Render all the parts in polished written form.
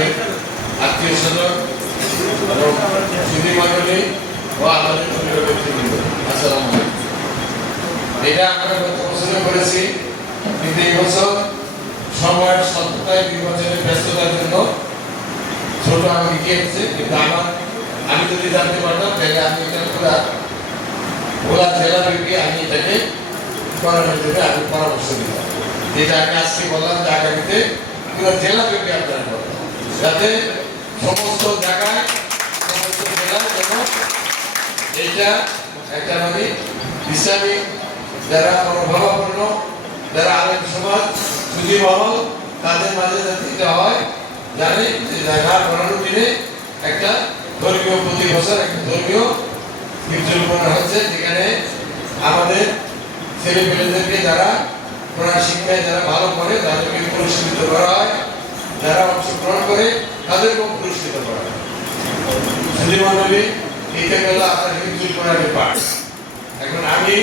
তারিখ আত্মীয় স্বজন এবং সুধী মণ্ডলী ও আমাদের প্রিয় ব্যক্তিবৃন্দ, আসসালামু আলাইকুম। এটা আমরা গত বছরে করেছি, কিন্তু এই বছর সময়ের স্বল্পতায় নির্বাচনের ব্যস্ততার জন্য ছোট আমি গিয়েছে, কিন্তু আমি যদি জানতে পারতাম তাহলে আমি এটা পুরা জেলা ব্যাপী আমি এটাকে করানোর জন্য আমি পরামর্শ দিতাম। যেটা আমি আজকে বললাম যে আগামীতে পুরো জেলা ব্যাপী আপনারা করবেন, যাতে সমস্ত জায়গায় সমস্ত জেলায় যেন এইটা একটা মানে ইসলামী যারা মনোভাবাপন্ন, যারা আলেম সমাজ, সুধী মহল, তাদের মাঝে যাতে এটা হয়, জানে যে ঢাকা 15 দিনে একটা ধর্মীয় প্রতি বছর একটা ধর্মীয় উদযাপন হচ্ছে, যেখানে আমাদের ছেলেপেলেদেরকে যারা কোরআন শিক্ষায় যারা ভালো করে তাদেরকে পুরস্কৃত করা হয়, যারা অংশগ্রহণ করে তাদেরকেও পুরস্কৃত করা হয়। সুধী মণ্ডলী, এইটা গেল আপনার হিন্দুল কোরআনের পাঠ। এখন আমি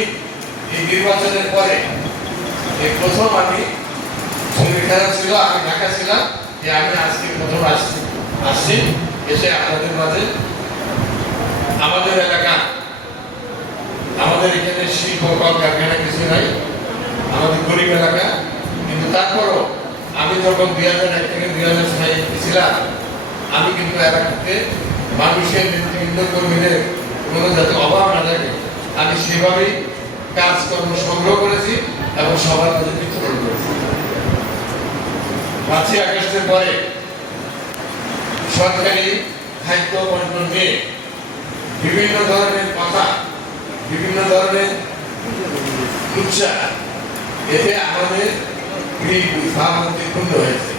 এই নির্বাচনের পরে এই প্রথম আমি শরীর খারাপ ছিল, আমি ঢাকা ছিলাম, যে আমি আজকে প্রথম আসছি এসে আপনাদের মাঝে আমাদের এলাকা, আমাদের এখানে শিল্প কলকারখানা কিছু নাই, আমাদের গরিব এলাকা, কিন্তু তারপরও আমি যখন 2001 থেকে 2006 ছিলাম, আমি কিন্তু এলাকাতে মানুষের নেতৃবৃন্দ কর্মীদের কোনো যাতে অভাব না থাকে আমি সেভাবেই কাজকর্ম সংগ্রহ করেছি এবং সবার মাঝে বিতরণ করেছি। 5ই আগস্টের পরে সরকারি খাদ্য বন্টন নিয়ে বিভিন্ন ধরনের কথা, বিভিন্ন ধরনের উৎসাহ, এতে আমাদের ভাবমূর্তি ক্ষুণ্ণ হয়েছে।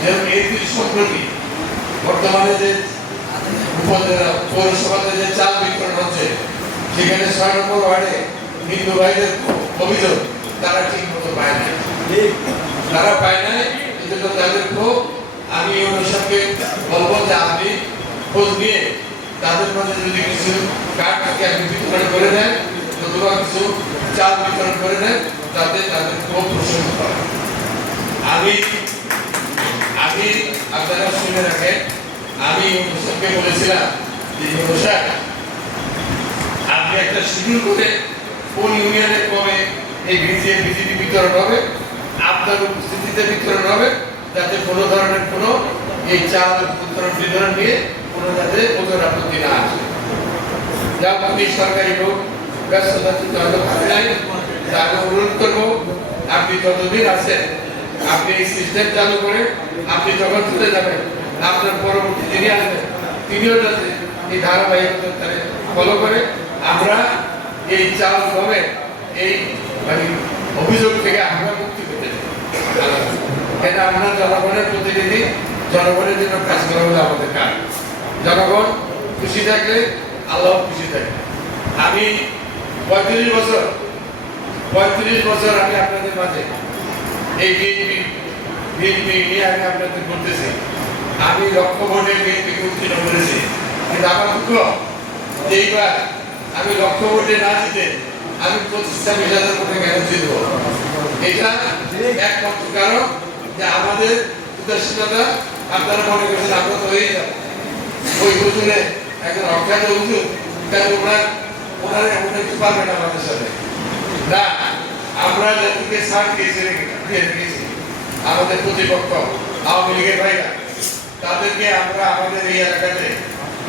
যেমন এই সম্প্রতি বর্তমানে যে উপজেলা পৌরসভাতে যে চাল বিতরণ হচ্ছে, সেখানে 6 নম্বর ওয়ার্ডে হিন্দু ভাইদের অভিযোগ তারা ঠিক মতো পায় না, তারা পায় না। এজন্য তাদের ক্ষোভ। আমি অনুষ্ঠানকে বলবো যে আপনি খোঁজ নিয়ে তাদের মধ্যে যদি কিছু কার্ড থাকে আপনি বিতরণ করে দেন, অথবা কিছু চাল বিতরণ করে দেন, যাতে তাদের ক্ষোভ প্রশমিত হয়। আমি আপনারা শুনে রাখেন, আমি অনুষ্ঠানকে বলেছিলাম যে অনুষ্ঠান আপনি একটা শিডিউল করে কোন ইউনিয়নে কবে এই বিজেপি বিতরণ হবে, আপনার উপস্থিতিতে বিতরণ হবে, যাতে কোনো ধরনের কোনো এই চাল বিতরণ নিয়ে কোনো যাতে ওজন আপত্তি না আসে। যা আপনি সরকারি হোক ব্যস্ততা হয়তো ভাবে নাই, আমি অনুরোধ করবো আপনি যতদিন আছেন আপনি এই সিস্টেম চালু করে আপনি যখন চলে যাবেন আপনার পরবর্তী যিনি আসবেন তিনিও যাতে এই ধারাবাহিকতা ফলো করে আমরা এই চাল হবে এই মানে অভিযোগ থেকে আমরা মুক্তি পেতে চাই। এটা আমরা জনগণের প্রতিনিধি, জনগণের জন্য কাজ করা হলো আমাদের কাজ। জনগণ খুশি থাকলে আল্লাহ খুশি থাকে। আমি 35 বছর আমি আপনাদের মাঝে এই বিএনপি নিয়ে আমি আপনাদের বলতেছি, আমি লক্ষ ভোটে বিএনপি উত্তীর্ণ করেছি, কিন্তু আমার দুঃখ এইবার আমি লক্ষ ভোটে না জিতে আমি 25,000 ভোটে কেন জিতবো? এটা একমাত্র কারণ যে আমাদের উদাসীনতা। আপনারা মনে করছেন আমরা তো হয়ে যাবো ওই হুজুরে একজন অখ্যাত হুজুর, কেন ওনারা কিছু পারবে না আমাদের সাথে না। আমরা যাদেরকে ছাড় দিয়ে রেখেছি আমাদের প্রতিপক্ষ আওয়ামী লীগের ভাইরা, তাদেরকে আমরা আমাদের এই এলাকাতে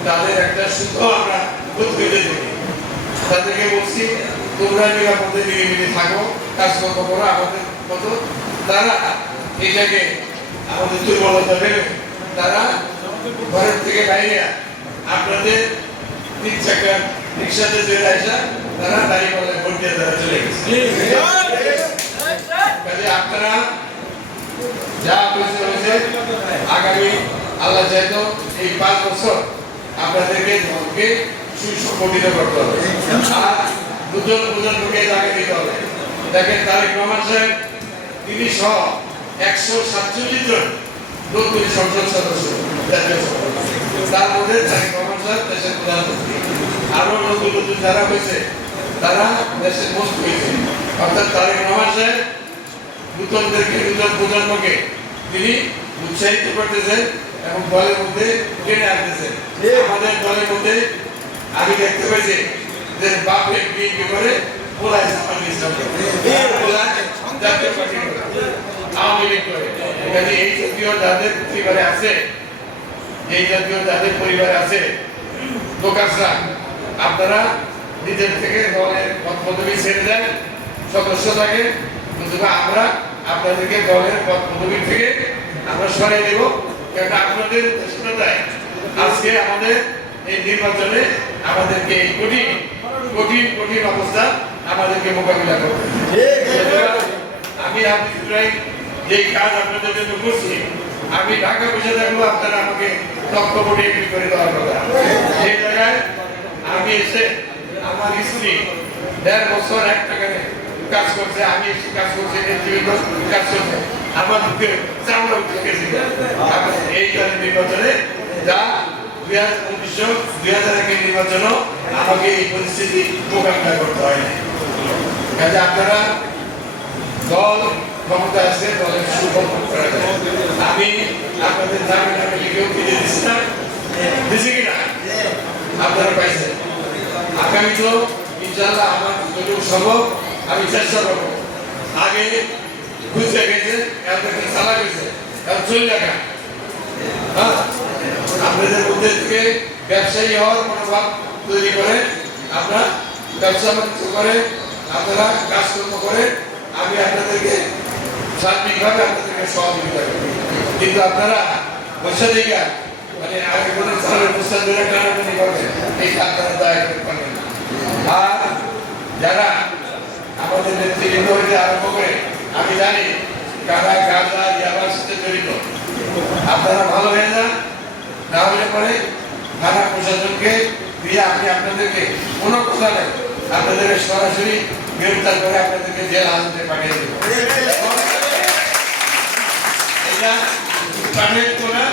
তাদের একটা সূত্র আমরা উদ্ভিদে দিই। তাদেরকে বলছি তোমরা নিরাপদে নিরিবিলি থাকো, কাজকর্ম করো আমাদের মতো। তারা এটাকে আমাদের দুর্বলতা ভেবে তারা ঘরের থেকে বাইরে আপনাদের 3 চাকার রিক্সাতে চলে আসা, তারা দাঁড়িয়ে ভোট দিয়ে তারা চলে গেছে। আপনারা যা হয়েছে আগামী আল্লাহ চাইতো এই 5 বছর আপনাদেরকে সুসংগঠিত করতে হবে, আর দুজন ঢুকে তাকে দিতে হবে। দেখেন তারেক রহমান সাহেব তিনি সহ 147 জন নতুন সংসদ সদস্য, তার মধ্যে তারেক রহমান সাহেব দেশের প্রধানমন্ত্রী, আরো নতুন যারা হয়েছে তারা দেশের মন্ত্রী হয়েছে। অর্থাৎ তারেক রহমান সাহেব নতুন প্রজন্মকে তিনি উৎসাহিত করতেছেন এবং দলের মধ্যে টেনে আনতেছে। আমাদের দলের মধ্যে আমি দেখতে পেয়েছি যে বাপে বিএনপি করে পোলায় জামাতে ইসলাম করে, পোলায় জাতীয় পার্টি করে, আওয়ামী লীগ করে। এখানে এই জাতীয় যাদের পরিবারে আছে, এই জাতীয় যাদের পরিবারে আছে প্রকাশরা, আপনারা নিজের থেকে দলের পদ পদবি ছেড়ে দেন, সদস্য থাকে, কিন্তু আমরা আপনাদেরকে দলের পদ পদবি থেকে আমরা সরিয়ে দেব। কারণ আপনাদের উদ্দেশ্যটাই আজকে আমাদের এই নির্বাচনে আমাদেরকে এই কঠিন কঠিন কঠিন অবস্থা আমাদেরকে মোকাবিলা করতে হবে। আমি আপনাদের যে কাজ আপনাদের জন্য করছি, আমি ঢাকা বসে থাকলেও আপনারা আমাকে লক্ষ্য কোটি করে দেওয়ার কথা। সেই জায়গায় আমি এসে আমার স্ত্রী 1.5 বছর 1 টাকা কাজ করছে, আমি এসে কাজ করছি, কাজ করছে, আমার বুকে চামড়া উঠে গেছে। এই নির্বাচনে যা 2001 নির্বাচন আমাকে এই পরিস্থিতি মোকাবিলা করতে হয় না। কাজে আপনারা দল ক্ষমতা আছে, দলের সুফল করা যায়। আমি আপনাদের নামে নামে লিখেও ফিরে দিচ্ছি না, দিচ্ছি কিনা আপনারা পাইছেন। আগামী তো ইনশাআল্লাহ আমার যতটুকু সম্ভব আমি চেষ্টা করবো। আগে বুঝতে গেছে, এখন চালা গেছে, এখন চলে দেখা। হ্যাঁ, আপনাদের মধ্যে থেকে ব্যবসায়ী হওয়ার মনোভাব তৈরি করে, আমরা ব্যবসা বাণিজ্য করে, আপনারা কাজকর্ম করে, আমি আপনাদেরকে সার্বিকভাবে আপনাদেরকে সহযোগিতা করি। কিন্তু আপনারা পয়সা দিয়ে মানে আগে কোনো চালের প্রস্তাব ধরে টানাটানি করবেন, এই আপনারা দয়া করে পারেন না। আর যারা আমাদের নেতৃবৃন্দ হইতে আরম্ভ করে, আমি জানি কারা গাঁজা ইয়াবার সাথে জড়িত, আপনারা ভালো হয়ে যান। না হলে পরে থানা প্রশাসনকে দিয়ে আমি আপনাদেরকে কোনো কথা নেই, আপনাদেরকে সরাসরি গ্রেফতার করে আপনাদেরকে জেল হাজতে পাঠিয়ে দেব। এটা পাঠিয়ে দেবো না,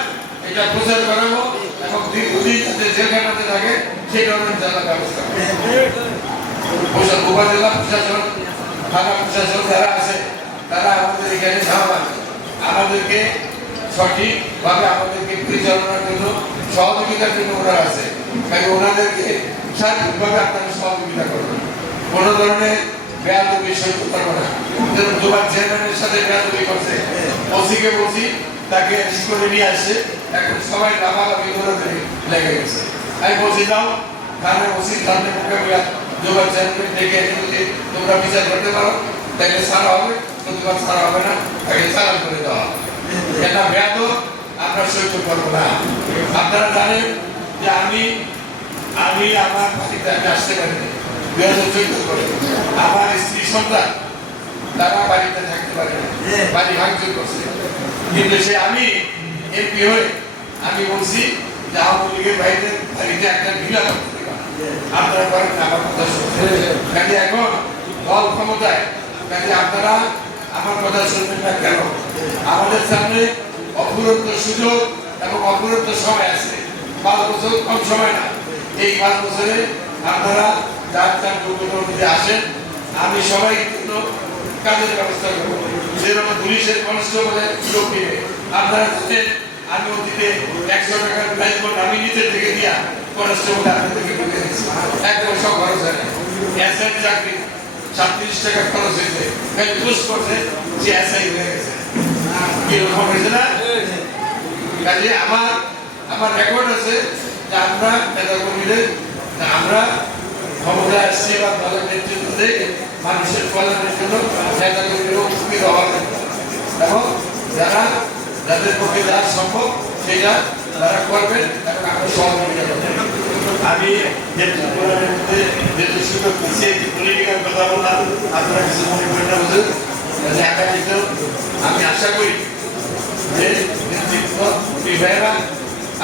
এটা প্রচার করাবো এবং দীর্ঘদিন যাতে জেলখানাতে থাকে সেটা জানার ব্যবস্থা করবো। উপজেলা প্রশাসন, থানা প্রশাসন যারা আছে তারা আমাদের এখানে ধারণা আমাদেরকে সঠিকভাবে আমাদেরকে পরিচালনার জন্য সহযোগিতার জন্য ওনারা আছে। কারণ ওনাদেরকে সার্বিকভাবে আপনারা সহযোগিতা করবেন। কোনো ধরনের বেয়াদবি সহ্য করবো না। যেমন দুবার চেয়ারম্যানের সাথে বেয়াদবি করছে, ওসিকে বলছি তাকে করে নিয়ে আসছে, এখন সবাই লাফালাফি করে লেগে গেছে। আমি বলছি যাও থানা ওসি সামনে মোকাবিলা দুবার চেয়ারম্যান ডেকে এনে তোমরা বিচার করতে পারো, তাইলে ছাড়া হবে, প্রতিবার ছাড়া হবে না, তাকে চালান করে দেওয়া হবে। এটা বেয়াদ আমরা সহ্য করবো না। আপনারা জানেন যে আমি আমার বাড়িতে আমি আসতে পারিনি 2014 করে। আমার স্ত্রী সন্তান তারা বাড়িতে থাকতে পারে না, বাড়ি ভাঙচুর করছে। কিন্তু সে আমি এমপি হয়ে আমি বলছি যে আওয়ামী লীগের বাইরে বাড়িতে একটা ভিলা করতে দেবা, আপনারা করেন আমার কথা শুনছে। কাজে এখন দল ক্ষমতায়, কাজে আপনারা আমার কথা শুনবেন না কেন? আমাদের সামনে অপূরন্ত সুযোগ এবং অপূরন্ত সময় আছে, 5 বছর কম সময় না। এই 5 বছরে আপনারা যার যার যোগ্যতা অনুযায়ী আসেন, আমি সবাই কিন্তু কাজের ব্যবস্থা করবো। যেরকম পুলিশের কনস্টেবলে লোক নিবে, আপনারা জানেন আমি অতীতে 100 টাকার প্রাইজ বোর্ড আমি নিজের থেকে দিয়া কনস্টেবল আপনাদেরকে বলে দিচ্ছি, একদম সব খরচ হয় না। এসআই চাকরি 37 টাকা খরচ হয়েছে, ঘুষ করছে, সে এসআই হয়ে গেছে। কিরকম হয়েছে না? কাজে আমার রেকর্ড আছে যে আমরা নেতা কর্মীদের আমরা ক্ষমতায় আসছি বা দলের নেতৃত্ব দিয়ে মানুষের কল্যাণের জন্য নেতা কর্মীরা উপকৃত হওয়ার এবং যাদের পক্ষে যা সম্ভব সেটা তারা করবেন এবং আমরা সহযোগিতা করবেন। আমি যেহেতু সুযোগ দিচ্ছি একটি পলিটিক্যাল কথা বললাম, আপনারা কিছু মনে করেন না বুঝেন। আগামীতেও আমি আশা করি যে নেতৃত্ব ভাইয়েরা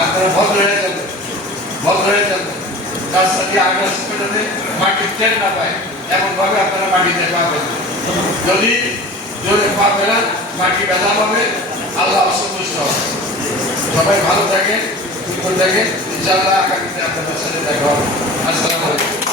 আপনারা ভদ্র হয়ে যাবেন, রাস্তাটি আগামী মাটির ট্রেন না পায় এমন ভাবে আপনারা মাটিতে পাবেন। যদি জোরে পা ফেলান মাটি ব্যথা পাবে, আল্লাহ অসন্তুষ্ট হবে। সবাই ভালো থাকে, সুস্থ থাকে, ইনশাআল্লাহ আগামীতে আপনাদের সাথে দেখা হবে। আসসালামু আলাইকুম।